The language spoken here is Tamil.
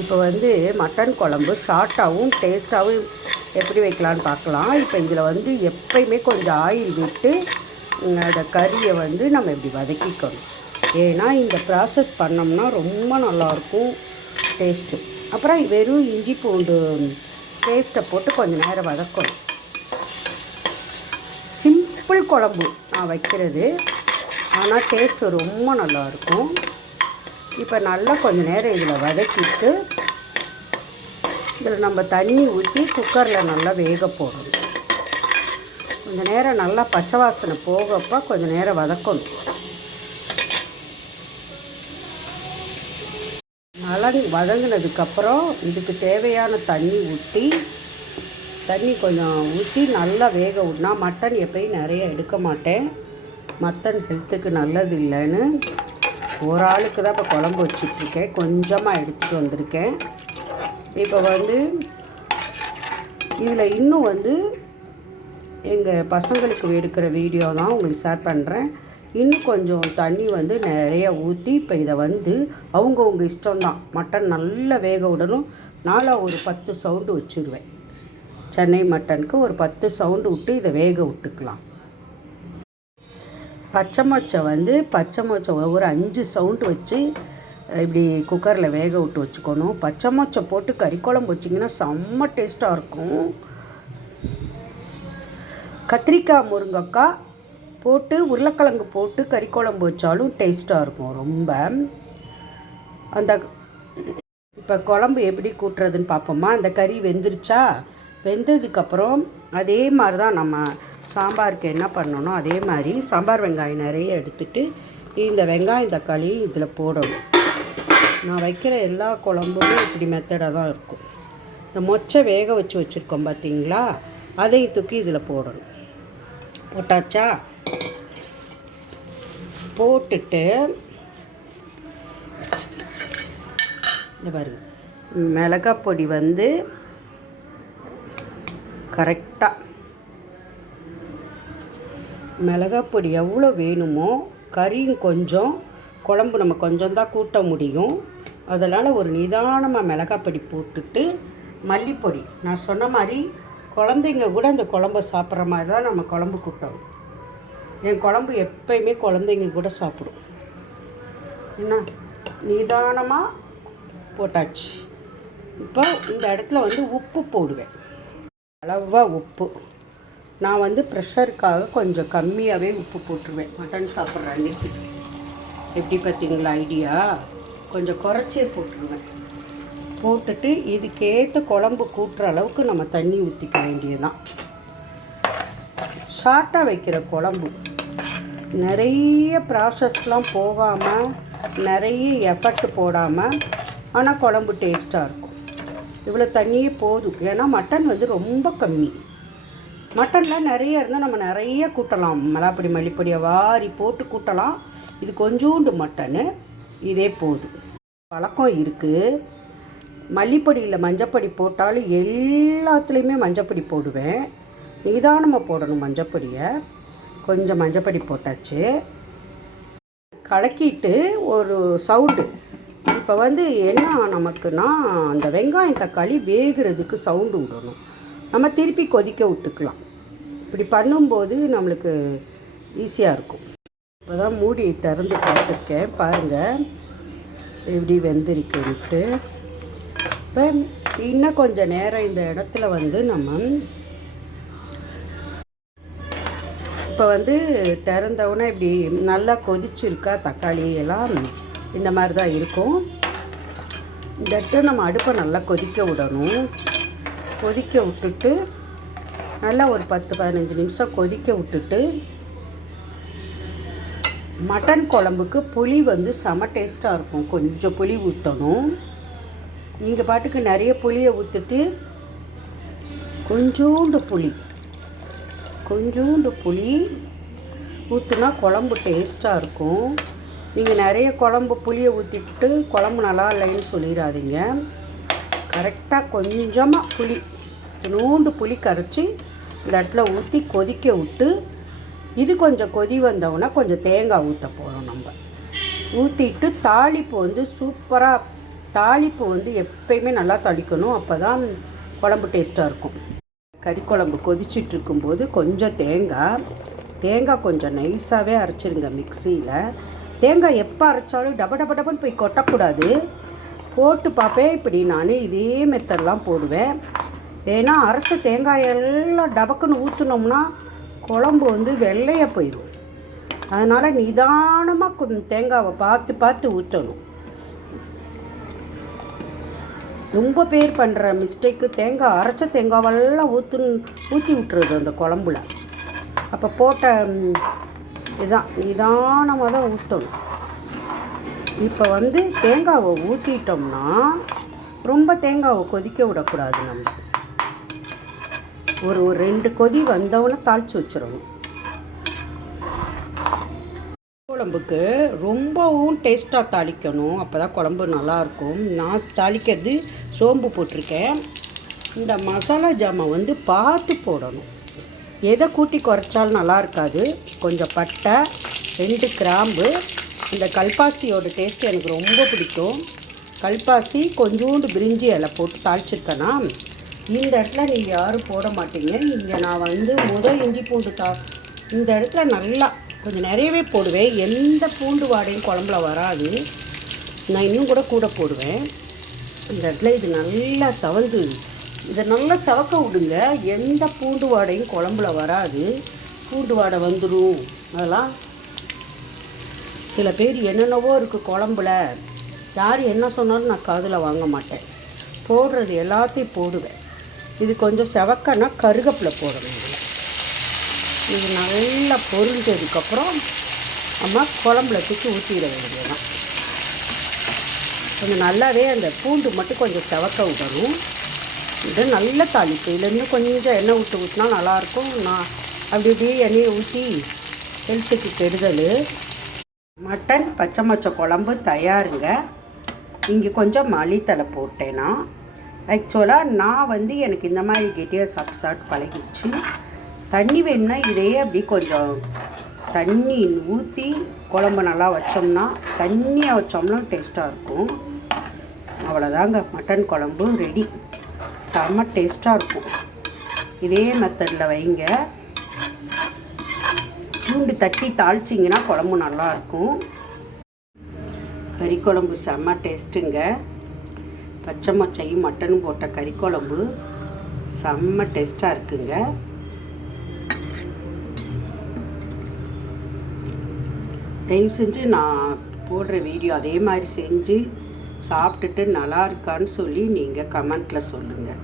இப்போ வந்து மட்டன் குழம்பு ஷார்ட்டாகவும் டேஸ்ட்டாகவும் எப்படி வைக்கலான்னு பார்க்கலாம். இப்போ இதில் வந்து எப்பயுமே கொஞ்சம் ஆயில் விட்டு அந்த கறியை வந்து நம்ம இப்படி வதக்கிக்கணும். ஏன்னா இந்த ப்ராசஸ் பண்ணோம்னா ரொம்ப நல்லாயிருக்கும் டேஸ்ட்டு. அப்புறம் வெறும் இஞ்சி பூண்டு பேஸ்ட்டை போட்டு கொஞ்சம் நேரம் வதக்கணும். சிம்பிள் குழம்பு நான் வைக்கிறது, ஆனால் டேஸ்ட்டு ரொம்ப நல்லாயிருக்கும். இப்போ நல்லா கொஞ்சம் நேரம் இதில் வதக்கிட்டு இதில் நம்ம தண்ணி ஊற்றி குக்கரில் நல்லா வேக போடணும். கொஞ்சம் நேரம் நல்லா பச்சை வாசனை போகப்போ கொஞ்சம் நேரம் வதக்கணும். நல்லா வதங்கினதுக்கப்புறம் இதுக்கு தேவையான தண்ணி கொஞ்சம் ஊற்றி நல்லா வேக விட்னா, மட்டன் எப்பயும் நிறைய எடுக்க மாட்டேன், மட்டன் ஹெல்த்துக்கு நல்லது இல்லைன்னு ஒரு ஆளுக்கு தான் இப்போ குழம்பு வச்சிட்ருக்கேன், கொஞ்சமாக எடுத்துகிட்டு வந்திருக்கேன். இப்போ வந்து இதில் இன்னும் வந்து எங்கள் பசங்களுக்கு எடுக்கிற வீடியோ தான் உங்களுக்கு ஷேர் பண்ணுறேன். இன்னும் கொஞ்சம் தண்ணி வந்து நிறைய ஊற்றி இப்போ இதை வந்து அவங்கவுங்க இஷ்டம்தான். மட்டன் நல்லா வேக விடணும். நாளாக ஒரு 10 சவுண்டு வச்சுருவேன். சென்னை மட்டனுக்கு ஒரு 10 சவுண்டு விட்டு இதை வேக விட்டுக்கலாம். பச்சை மொச்சை ஒரு 5 சவுண்டு வச்சு இப்படி குக்கரில் வேக விட்டு வச்சுக்கணும். பச்சை மொச்சை போட்டு கறி குழம்பு வச்சிங்கன்னா செம்ம டேஸ்ட்டாக இருக்கும். கத்திரிக்காய் முருங்கைக்காய் போட்டு உருளைக்கிழங்கு போட்டு கறி குழம்பு வச்சாலும் டேஸ்ட்டாக இருக்கும் ரொம்ப. அந்த இப்போ குழம்பு எப்படி கூட்டுறதுன்னு பார்ப்போமா. அந்த கறி வெந்துருச்சா, வெந்ததுக்கப்புறம் அதே மாதிரி தான் நம்ம சாம்பாருக்கு என்ன பண்ணணும், அதே மாதிரி சாம்பார் வெங்காயம் நிறைய எடுத்துகிட்டு இந்த வெங்காயம் தக்காளி இதில் போடணும். நான் வைக்கிற எல்லா குழம்புமே இப்படி மெத்தடாக தான் இருக்கும். இந்த மொச்சை வேக வச்சுருக்கோம் பார்த்தீங்களா, அதையும் தூக்கி இதில் போடணும். போட்டாச்சா, போட்டுட்டு இந்த பாருங்க, மிளகாய் பொடி வந்து கரெக்டாக மிளகாய் பொடி எவ்வளோ வேணுமோ, கறியும் கொஞ்சம், குழம்பு நம்ம கொஞ்சம் தான் கூட்ட முடியும், அதனால் ஒரு நிதானமாக மிளகாய் பொடி போட்டுட்டு மல்லிப்பொடி நான் சொன்ன மாதிரி குழந்தைங்க கூட அந்த குழம்பை சாப்பிட்ற மாதிரி தான் நம்ம குழம்பு கூட்டணும். என் குழம்பு எப்பயுமே குழந்தைங்க கூட சாப்பிடும். என்ன நிதானமாக போட்டாச்சு. இப்போ இந்த இடத்துல வந்து உப்பு போடுவேன், அளவாக உப்பு. நான் வந்து ப்ரெஷருக்காக கொஞ்சம் கம்மியாகவே உப்பு போட்டுருவேன் மட்டன் சாப்பிட்ற அன்றைக்கி. எப்படி பார்த்தீங்களா ஐடியா, கொஞ்சம் குறைச்சே போட்டுருவேன். போட்டுட்டு இதுக்கேற்ற குழம்பு கூட்டுற அளவுக்கு நம்ம தண்ணி ஊற்றிக்க வேண்டியதுதான். ஷார்ட்டாக வைக்கிற குழம்பு, நிறைய ப்ராசஸ்லாம் போகாமல், நிறைய எஃபர்ட் போடாமல், ஆனால் குழம்பு டேஸ்ட்டாக இருக்கும். இவ்வளோ தண்ணியே போதும். ஏன்னா மட்டன் வந்து ரொம்ப கம்மி. மட்டன்லாம் நிறைய இருந்தால் நம்ம நிறைய கூட்டலாம், மிளகாப்பொடி மல்லிப்பொடியை வாரி போட்டு கூட்டலாம். இது கொஞ்சோண்டு மட்டனு, இதே போதும். பழக்கம் இருக்குது. மல்லிப்பொடியில் மஞ்சப்பொடி போட்டாலும் எல்லாத்துலேயுமே மஞ்சப்பொடி போடுவேன். நிதானமாக போடணும் மஞ்சப்பொடியை. கொஞ்சம் மஞ்சப்பொடி போட்டாச்சு, கலக்கிட்டு ஒரு சவுண்டு. இப்போ வந்து என்ன நமக்குன்னா, அந்த வெங்காயம் தக்காளி வேகிறதுக்கு சவுண்டு விடணும். நம்ம திருப்பி கொதிக்க விட்டுக்கலாம். இப்படி பண்ணும்போது நம்மளுக்கு ஈஸியாக இருக்கும். இப்போ தான் மூடி திறந்து பார்த்துருக்கேன், பாருங்கள் எப்படி வெந்திருக்குன்ட்டு. இப்போ இன்னும் கொஞ்சம் நேரம் இந்த இடத்துல வந்து நம்ம இப்போ வந்து திறந்தவுடனே இப்படி நல்லா கொதிச்சிருக்கா, தக்காளி எல்லாம் இந்த மாதிரி தான் இருக்கும். இந்த இடத்துல நம்ம அடுப்பை நல்லா கொதிக்க விடணும். கொதிக்க விட்டுட்டு நல்லா ஒரு 10-15 நிமிஷம் கொதிக்க விட்டுட்டு, மட்டன் குழம்புக்கு புளி வந்து செம டேஸ்ட்டாக இருக்கும். கொஞ்சம் புளி ஊற்றணும். நீங்கள் பாட்டுக்கு நிறைய புளியை ஊற்றிட்டு கொஞ்சோண்டு புளி ஊற்றுனா குழம்பு டேஸ்ட்டாக இருக்கும். நீங்கள் நிறைய புளியை ஊற்றிட்டு குழம்பு நல்லா இல்லைன்னு சொல்லிடாதீங்க. கரெக்டாக கொஞ்சமாக நூண்டு புளி கரைச்சி இந்த இடத்துல ஊற்றி கொதிக்க விட்டு, இது கொஞ்சம் கொதி வந்தவுடனே கொஞ்சம் தேங்காய் ஊற்ற போகிறோம். நம்ம ஊற்றிட்டு தாளிப்பு வந்து சூப்பராக தாளிப்பு வந்து எப்பயுமே நல்லா தாளிக்கணும், அப்போ தான் குழம்பு டேஸ்ட்டாக இருக்கும். கறி குழம்பு கொதிச்சுட்டு இருக்கும்போது கொஞ்சம் தேங்காய் கொஞ்சம் நைஸாகவே அரைச்சிருங்க மிக்சியில். தேங்காய் எப்போ அரைச்சாலும் டப டப டபன்னு போய் கொட்டக்கூடாது. போட்டு பார்ப்பேன், இப்படி நான் இதே மெத்தட்லாம் போடுவேன். ஏன்னா அரைச்ச தேங்காயெல்லாம் டபக்குன்னு ஊற்றினோம்னா குழம்பு வந்து வெள்ளையாக போயிடும். அதனால் நிதானமாக கொஞ்சம் தேங்காவை பார்த்து ஊற்றணும். ரொம்ப பேர் பண்ணுற மிஸ்டேக்கு அரைச்ச தேங்காவெல்லாம் ஊற்றி விட்டுறது அந்த குழம்புல. அப்போ போட்ட இதுதான் நிதானமாக தான் ஊற்றணும். இப்போ வந்து தேங்காவை ஊற்றிட்டோம்னா ரொம்ப தேங்காவை கொதிக்க விடக்கூடாது. நம்ம ஒரு 2 கொதி வந்தவொன்னே தாளித்து வச்சிடணும். குழம்புக்கு ரொம்பவும் டேஸ்ட்டாக தாளிக்கணும், அப்போ தான் குழம்பு நல்லாயிருக்கும். நான் தாளிக்கிறது சோம்பு போட்டிருக்கேன். இந்த மசாலா ஜாமான் வந்து பார்த்து போடணும். எதை கூட்டி குறைச்சாலும் நல்லா இருக்காது. கொஞ்சம் பட்டை, 2 கிராம்பு, இந்த கல்பாசியோட டேஸ்ட்டு எனக்கு ரொம்ப பிடிக்கும். கல்பாசி கொஞ்சோண்டு பிரிஞ்சி இலை போட்டு தாளிச்சிருக்கேன்னா இந்த இடத்துல நீங்கள் யாரும் போட மாட்டீங்க. இங்கே நான் வந்து இஞ்சி பூண்டு இந்த இடத்துல நல்லா கொஞ்சம் நிறையவே போடுவேன். எந்த பூண்டு வாடையும் குழம்புல வராது. நான் இன்னும் கூட போடுவேன். இந்த இடத்துல இது நல்லா இதை நல்லா சவக்க விடுங்க. எந்த பூண்டு வாடையும் குழம்புல வராது. பூண்டு வாடை வந்துடும். அதெல்லாம் சில பேர் என்னென்னவோ இருக்குது குழம்புல, யார் என்ன சொன்னாலும் நான் காதில் வாங்க மாட்டேன். போடுறது எல்லாத்தையும் போடுவேன். இது கொஞ்சம் செவக்கன்னா கருகப்பிலை போடணும். இது நல்லா பொரிஞ்சதுக்கப்புறம் நம்ம குழம்புல தூக்கி ஊற்றிட வேண்டியதுதான். கொஞ்சம் நல்லாவே அந்த பூண்டு மட்டும் கொஞ்சம் செவக்க விடணும். இது நல்ல தாளிப்பு. இதுலேருந்து கொஞ்சம் எண்ணெய் ஊற்றினா நல்லாயிருக்கும். நான் அப்படி எண்ணெயை ஊற்றி ஹெல்த்துக்கு கெடுதல். மட்டன் பச்சை மொச்சை குழம்பு தயாருங்க. இங்கே கொஞ்சம் மல்லித்தலை போட்டேன்னா ஆக்சுவலாக நான் வந்து எனக்கு இந்த மாதிரி கெட்டியாக சாப்பிட்டு பழகிடுச்சு. தண்ணி வேணும்னா இதையே அப்படி கொஞ்சம் தண்ணி ஊற்றி குழம்பு நல்லா வச்சோம்னா, தண்ணியாக வச்சோம்னா டேஸ்ட்டாக இருக்கும். அவ்வளோதாங்க, மட்டன் குழம்பு ரெடி. செம்ம டேஸ்ட்டாக இருக்கும். இதே மெத்தடில் வைங்க. பூண்டு தட்டி தாளிச்சிங்கன்னா குழம்பு நல்லாயிருக்கும். கறி குழம்பு செம்ம டேஸ்ட்டுங்க. பச்சை மொச்சையும் மட்டனும் போட்ட கறி குழம்பு செம்ம டேஸ்ட்டாக இருக்குங்க. தயவு செஞ்சு நான் போடுற வீடியோ அதே மாதிரி செஞ்சு சாப்பிட்டுட்டு நல்லா இருக்கான்னு சொல்லி நீங்கள் கமெண்ட்டில் சொல்லுங்கள்.